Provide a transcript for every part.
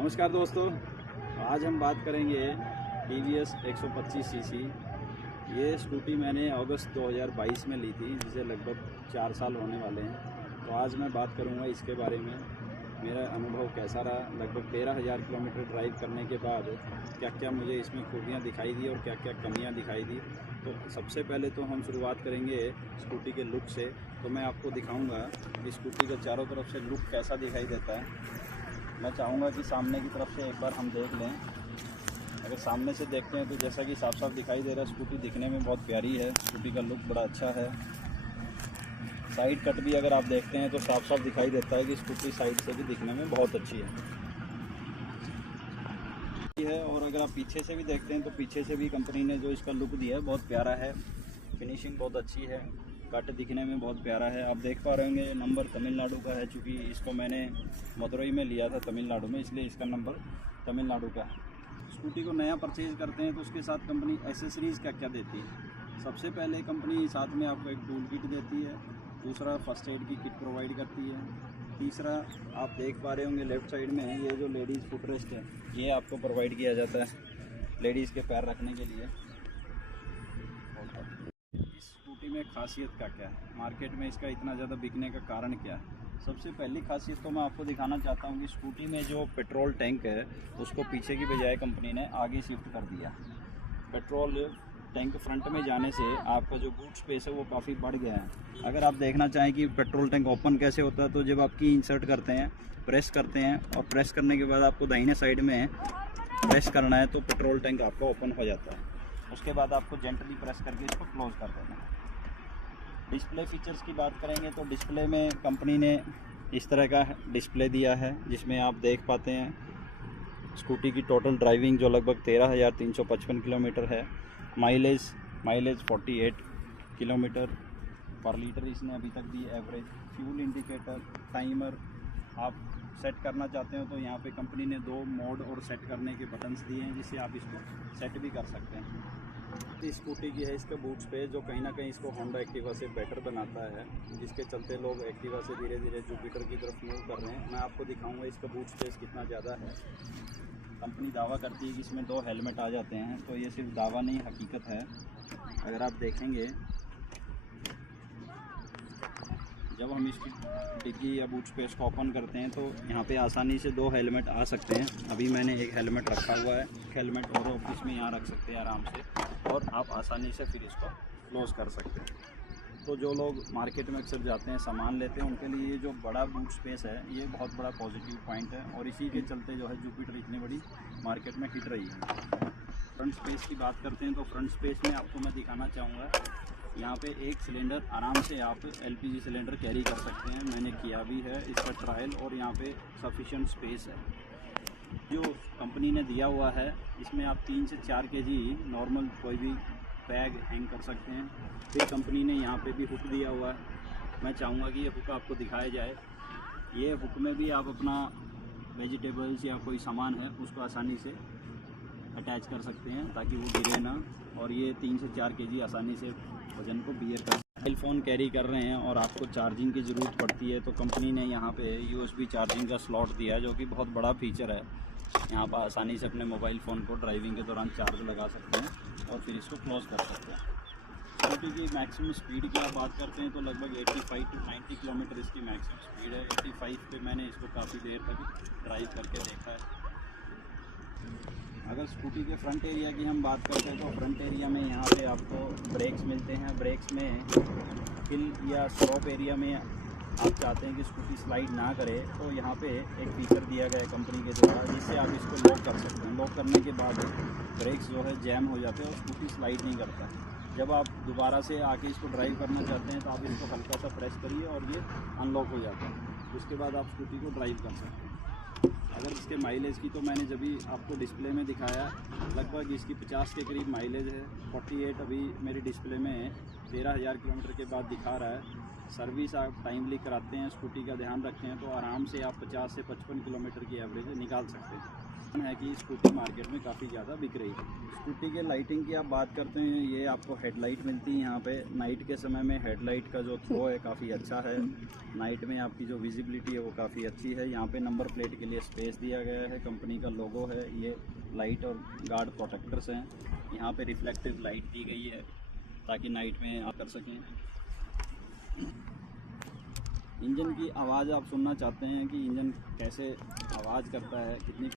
नमस्कार दोस्तों, आज हम बात करेंगे TVS 125 सीसी। ये स्कूटी मैंने अगस्त 2022 में ली थी, जिसे लगभग 4 साल होने वाले हैं। तो आज मैं बात करूंगा इसके बारे में, मेरा अनुभव कैसा रहा। लगभग 13,000 किलोमीटर ड्राइव करने के बाद क्या क्या मुझे इसमें खूबियाँ दिखाई दी और क्या क्या कमियाँ दिखाई दी। तो सबसे पहले तो हम शुरुआत करेंगे स्कूटी के लुक से। तो मैं आपको दिखाऊँगा कि स्कूटी का चारों तरफ से लुक कैसा दिखाई देता है। मैं चाहूँगा कि सामने की तरफ से एक बार हम देख लें। अगर सामने से देखते हैं तो जैसा कि साफ साफ दिखाई दे रहा है, स्कूटी दिखने में बहुत प्यारी है। स्कूटी का लुक बड़ा अच्छा है। साइड कट भी अगर आप देखते हैं तो साफ साफ दिखाई देता है कि स्कूटी साइड से भी दिखने में बहुत अच्छी है। और अगर आप पीछे से भी देखते हैं तो पीछे से भी कंपनी ने जो इसका लुक दिया है बहुत प्यारा है। फिनिशिंग बहुत अच्छी है, कट दिखने में बहुत प्यारा है। आप देख पा रहे होंगे नंबर तमिलनाडु का है, चूँकि इसको मैंने मदुरई में लिया था तमिलनाडु में, इसलिए इसका नंबर तमिलनाडु का है। स्कूटी को नया परचेज़ करते हैं तो उसके साथ कंपनी एसेसरीज़ क्या क्या देती है। सबसे पहले कंपनी साथ में आपको एक टूल किट देती है। दूसरा, फर्स्ट एड की किट प्रोवाइड करती है। तीसरा, आप देख पा रहे होंगे लेफ़्ट साइड में ये जो लेडीज़ फुटरेस्ट है, ये आपको प्रोवाइड किया जाता है लेडीज़ के पैर रखने के लिए। इस स्कूटी में खासियत क्या क्या है, मार्केट में इसका इतना ज़्यादा बिकने का कारण क्या है। सबसे पहली खासियत तो मैं आपको दिखाना चाहता हूँ कि स्कूटी में जो पेट्रोल टैंक है उसको पीछे की बजाय कंपनी ने आगे शिफ्ट कर दिया। पेट्रोल टैंक फ्रंट में जाने से आपका जो बूट स्पेस है वो काफ़ी बढ़ गया है। अगर आप देखना चाहें कि पेट्रोल टैंक ओपन कैसे होता है, तो जब आप की इंसर्ट करते हैं, प्रेस करते हैं और प्रेस करने के बाद आपको दाहिने साइड में प्रेस करना है तो पेट्रोल टैंक आपका ओपन हो जाता है। उसके बाद आपको जेंटली प्रेस करके इसको क्लोज कर देना है। डिस्प्ले फीचर्स की बात करेंगे तो डिस्प्ले में कंपनी ने इस तरह का डिस्प्ले दिया है, जिसमें आप देख पाते हैं स्कूटी की टोटल ड्राइविंग जो लगभग 13,355 किलोमीटर है। माइलेज 48 किलोमीटर पर लीटर इसने अभी तक the average. Fuel indicator, timer आप सेट करना चाहते हो तो यहाँ पे कंपनी ने 2 मोड और सेट करने के बटन्स दिए हैं, जिससे आप इसको सेट भी कर सकते हैं। इस स्कूटी की है इसका बूट स्पेस, जो कहीं ना कहीं इसको होंडा एक्टिवा से बेटर बनाता है, जिसके चलते लोग एक्टिवा से धीरे धीरे जुपिटर की तरफ मूव कर रहे हैं। मैं आपको दिखाऊंगा इसका बूट स्पेस कितना ज़्यादा है। कंपनी दावा करती है कि इसमें 2 हेलमेट आ जाते हैं, तो ये सिर्फ दावा नहीं हकीकत है। अगर आप देखेंगे जब हम इसकी डिग्गी या बूट स्पेस को ओपन करते हैं तो यहाँ पे आसानी से 2 हेलमेट आ सकते हैं। अभी मैंने एक हेलमेट रखा हुआ है, हेलमेट और ऑफिस में यहाँ रख सकते हैं आराम से, और आप आसानी से फिर इसको क्लोज़ कर सकते हैं। तो जो लोग मार्केट में अक्सर जाते हैं सामान लेते हैं, उनके लिए ये जो बड़ा बूट स्पेस है ये बहुत बड़ा पॉजिटिव पॉइंट है, और इसी के चलते जो है जुपिटर इतनी बड़ी मार्केट में हिट रही है। फ्रंट स्पेस की बात करते हैं तो फ्रंट स्पेस में आपको मैं दिखाना चाहूँगा, यहाँ पे एक सिलेंडर आराम से आप LPG सिलेंडर कैरी कर सकते हैं। मैंने किया भी है इसका ट्रायल, और यहाँ पे सफिशिएंट स्पेस है। जो कंपनी ने दिया हुआ है इसमें आप 3 से 4 kg नॉर्मल कोई भी बैग हैंग कर सकते हैं। फिर कंपनी ने यहाँ पे भी हुक दिया हुआ है। मैं चाहूँगा कि ये हुक आपको दिखाया जाए। ये हुक में भी आप अपना वेजिटेबल्स या कोई सामान है उसको आसानी से अटैच कर सकते हैं ताकि वो गिरे ना, और ये 3 से 4 kg आसानी से वजन को बियर कर। मोबाइल फ़ोन कैरी कर रहे हैं और आपको चार्जिंग की ज़रूरत पड़ती है तो कंपनी ने यहाँ पे USB चार्जिंग का स्लॉट दिया है, जो कि बहुत बड़ा फीचर है। यहाँ पर आसानी से अपने मोबाइल फ़ोन को ड्राइविंग के दौरान चार्ज लगा सकते हैं और फिर इसको क्लोज़ कर सकते हैं। स्कूटी की मैक्सिमम स्पीड की आप बात करते हैं तो लगभग 85 to 90 किलोमीटर इसकी मैक्सिमम स्पीड है। 85 पे मैंने इसको काफ़ी देर तक ड्राइव करके देखा है। अगर स्कूटी के फ्रंट एरिया की हम बात करते हैं तो फ्रंट एरिया में यहाँ पे आपको ब्रेक्स मिलते हैं। ब्रेक्स में हिल या स्लॉप एरिया में आप चाहते हैं कि स्कूटी स्लाइड ना करे तो यहाँ पे एक फीचर दिया गया है कंपनी के द्वारा, जिससे आप इसको लॉक कर सकते हैं। लॉक करने के बाद ब्रेक्स जो है जैम हो जाते हैं और स्कूटी स्लाइड नहीं करता। जब आप दोबारा से आके इसको ड्राइव करना चाहते हैं तो आप इसको हल्का सा प्रेस करिए और ये अनलॉक हो जाता है। उसके बाद आप स्कूटी को ड्राइव कर सकते हैं। अगर इसके माइलेज की तो मैंने जब भी आपको डिस्प्ले में दिखाया, लगभग इसकी 50 के करीब माइलेज है। 48 अभी मेरी डिस्प्ले में 13,000 किलोमीटर के बाद दिखा रहा है। सर्विस आप टाइमली कराते हैं, स्कूटी का ध्यान रखते हैं, तो आराम से आप 50 से 55 किलोमीटर की एवरेज निकाल सकते हैं। है कि स्कूटी मार्केट में काफ़ी ज़्यादा बिक रही है। स्कूटी के लाइटिंग की आप बात करते हैं, ये आपको हेडलाइट मिलती है यहाँ पे। नाइट के समय में हेडलाइट का जो थ्रो है काफ़ी अच्छा है। नाइट में आपकी जो विजिबिलिटी है वो काफ़ी अच्छी है। यहाँ पे नंबर प्लेट के लिए स्पेस दिया गया है, कंपनी का लोगो है। ये लाइट और गार्ड प्रोटेक्टर्स हैं। यहाँ पे रिफ्लेक्टिव लाइट दी गई है ताकि नाइट में आप कर सकें। इंजन की आवाज़ आप सुनना चाहते हैं कि इंजन कैसे आवाज़ करता है, कितनी।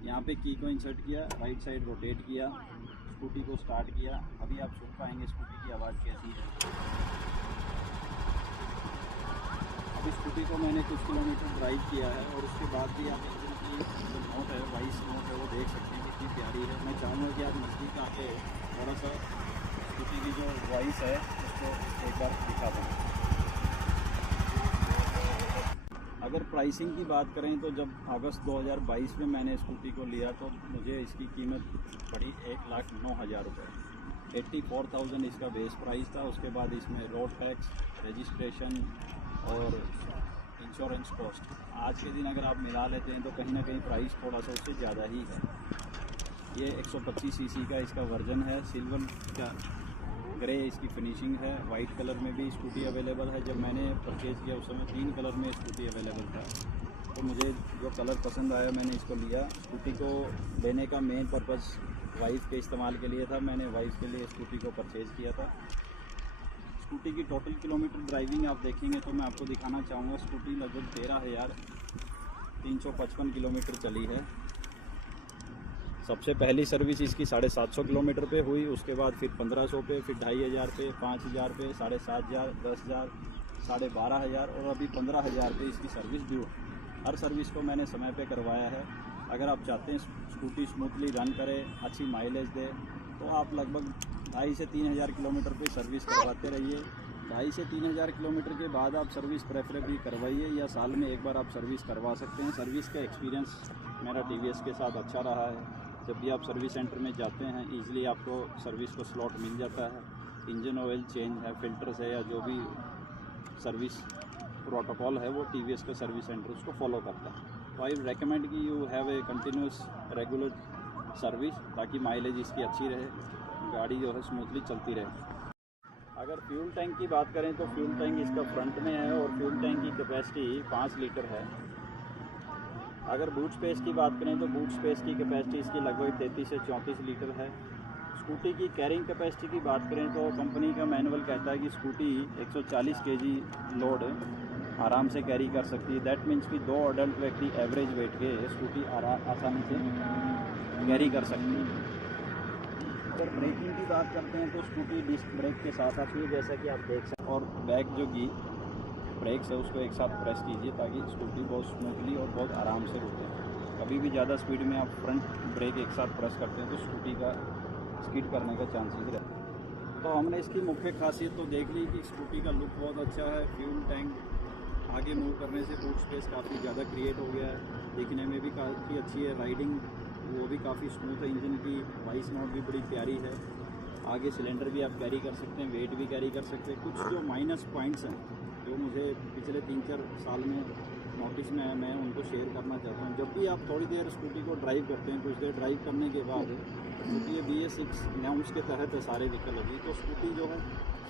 यहाँ पे की को इंसर्ट किया, राइट साइड रोटेट किया, स्कूटी को स्टार्ट किया। अभी आप सुन पाएंगे स्कूटी की आवाज़ कैसी है। अभी स्कूटी को मैंने कुछ किलोमीटर ड्राइव किया है और उसके बाद भी आप इंजन की जो नोट है, वॉइस नोट है, वो देख सकते हैं कितनी प्यारी है। मैं चाहूँगा कि आप नज़दीक आके थोड़ा सा स्कूटी की जो वॉइस है उसको एक बार दिखा दें। अगर प्राइसिंग की बात करें तो जब अगस्त 2022 में मैंने स्कूटी को लिया तो मुझे इसकी कीमत पड़ी 1,09,000 रुपये। 84,000 इसका बेस प्राइस था। उसके बाद इसमें रोड टैक्स, रजिस्ट्रेशन और इंश्योरेंस कॉस्ट, आज के दिन अगर आप मिला लेते हैं तो कहीं ना कहीं प्राइस थोड़ा सा उससे ज़्यादा ही है। ये 125 सीसी का इसका वर्जन है। सिल्वर का ग्रे इसकी फिनिशिंग है। वाइट कलर में भी स्कूटी अवेलेबल है। जब मैंने परचेज़ किया उस समय 3 कलर में स्कूटी अवेलेबल था, तो मुझे जो कलर पसंद आया मैंने इसको लिया। स्कूटी को लेने का मेन पर्पज़ वाइफ के इस्तेमाल के लिए था। मैंने वाइफ के लिए स्कूटी को परचेज़ किया था। स्कूटी की टोटल किलोमीटर ड्राइविंग आप देखेंगे तो मैं आपको दिखाना चाहूँगा। स्कूटी लगभग 13,355 किलोमीटर चली है। सबसे पहली सर्विस इसकी 750 किलोमीटर पे हुई, उसके बाद फिर 1500 पे, फिर 2500 पे, 5000 पे, 7,500, 10,000, 12,500 और अभी 15,000 पे इसकी सर्विस ड्यू। हर सर्विस को मैंने समय पे करवाया है। अगर आप चाहते हैं स्कूटी स्मूथली रन करे, अच्छी माइलेज दे, तो आप लगभग 2,500 से 3,000 किलोमीटर पे सर्विस करवाते रहिए। 2,500 से 3,000 किलोमीटर के बाद आप सर्विस प्रेफरेबली करवाइए, या साल में एक बार आप सर्विस करवा सकते हैं। सर्विस का एक्सपीरियंस मेरा TVS के साथ अच्छा रहा है। जब भी आप सर्विस सेंटर में जाते हैं ईज़िली आपको सर्विस को स्लॉट मिल जाता है। इंजन ऑयल चेंज है, फिल्टर्स है, या जो भी सर्विस प्रोटोकॉल है वो TVS का सर्विस सेंटर उसको फॉलो करता है। तो आई रेकमेंड कि you have a continuous regular service, ताकि माइलेज इसकी अच्छी रहे, गाड़ी जो है स्मूथली चलती रहे। अगर फ्यूल टैंक की बात करें तो फ्यूल टैंक इसका फ्रंट में है और फ्यूल टैंक की कैपेसिटी 5 लीटर है। अगर बूट स्पेस की बात करें तो बूट स्पेस की कैपेसिटी इसकी लगभग 33 से 34 लीटर है। स्कूटी की कैरिंग कैपेसिटी की बात करें तो कंपनी का मैनुअल कहता है कि स्कूटी 140 kg लोड आराम से कैरी कर सकती है। दैट मीन्स कि 2 अडल्ट व्यक्ति एवरेज वेट के स्कूटी आसानी से कैरी कर सकती है। अगर ब्रेकिंग की बात करते हैं तो स्कूटी डिस्क ब्रेक के साथ आती है, जैसा कि आप देख सकते हैं, और बैक जो की ब्रेक्स है उसको एक साथ प्रेस कीजिए ताकि स्कूटी बहुत स्मूथली और बहुत आराम से रुके। कभी भी ज़्यादा स्पीड में आप फ्रंट ब्रेक एक साथ प्रेस करते हैं तो स्कूटी का स्किड करने का चांसेस रहता है। तो हमने इसकी मुख्य खासियत तो देख ली कि स्कूटी का लुक बहुत अच्छा है। फ्यूल टैंक आगे मूव करने से बूट स्पेस काफ़ी ज़्यादा क्रिएट हो गया है। दिखने में भी काफ़ी अच्छी है। राइडिंग वो भी काफ़ी स्मूथ है। इंजन की वॉइस नोट भी बड़ी प्यारी है। आगे सिलेंडर भी आप कैरी कर सकते हैं, वेट भी कैरी कर सकते हैं। कुछ जो माइनस पॉइंट्स हैं जो मुझे पिछले 3-4 साल में नोटिस में है, मैं उनको शेयर करना चाहता हूँ। जब भी आप थोड़ी देर स्कूटी को ड्राइव करते हैं, कुछ देर ड्राइव करने के बाद, क्योंकि ये BS6 नॉर्म्स के तहत है सारे व्हीकल होगी, तो स्कूटी जो है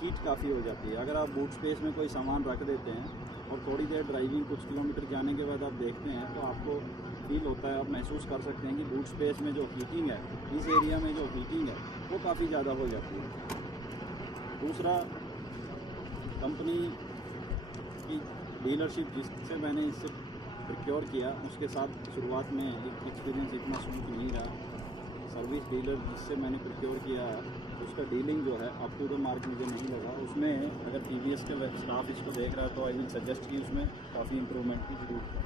हीट काफ़ी हो जाती है। अगर आप बूट स्पेस में कोई सामान रख देते हैं और थोड़ी देर ड्राइविंग कुछ किलोमीटर जाने के बाद आप देखते हैं तो आपको फील होता है, आप महसूस कर सकते हैं कि बूट स्पेस में जो हीटिंग है, इस एरिया में जो हीटिंग है वो काफ़ी ज़्यादा हो जाती है। दूसरा, कंपनी की डीलरशिप जिससे मैंने इससे प्रोक्योर किया उसके साथ शुरुआत में एक्सपीरियंस इतना स्मूथ नहीं रहा। सर्विस डीलर जिससे मैंने प्रोक्योर किया उसका डीलिंग जो है अप टू द मार्क मुझे नहीं लगा। उसमें अगर TVS के स्टाफ इसको देख रहा है तो आई विल सजेस्ट कि उसमें काफ़ी इंप्रूवमेंट की जरूरत है।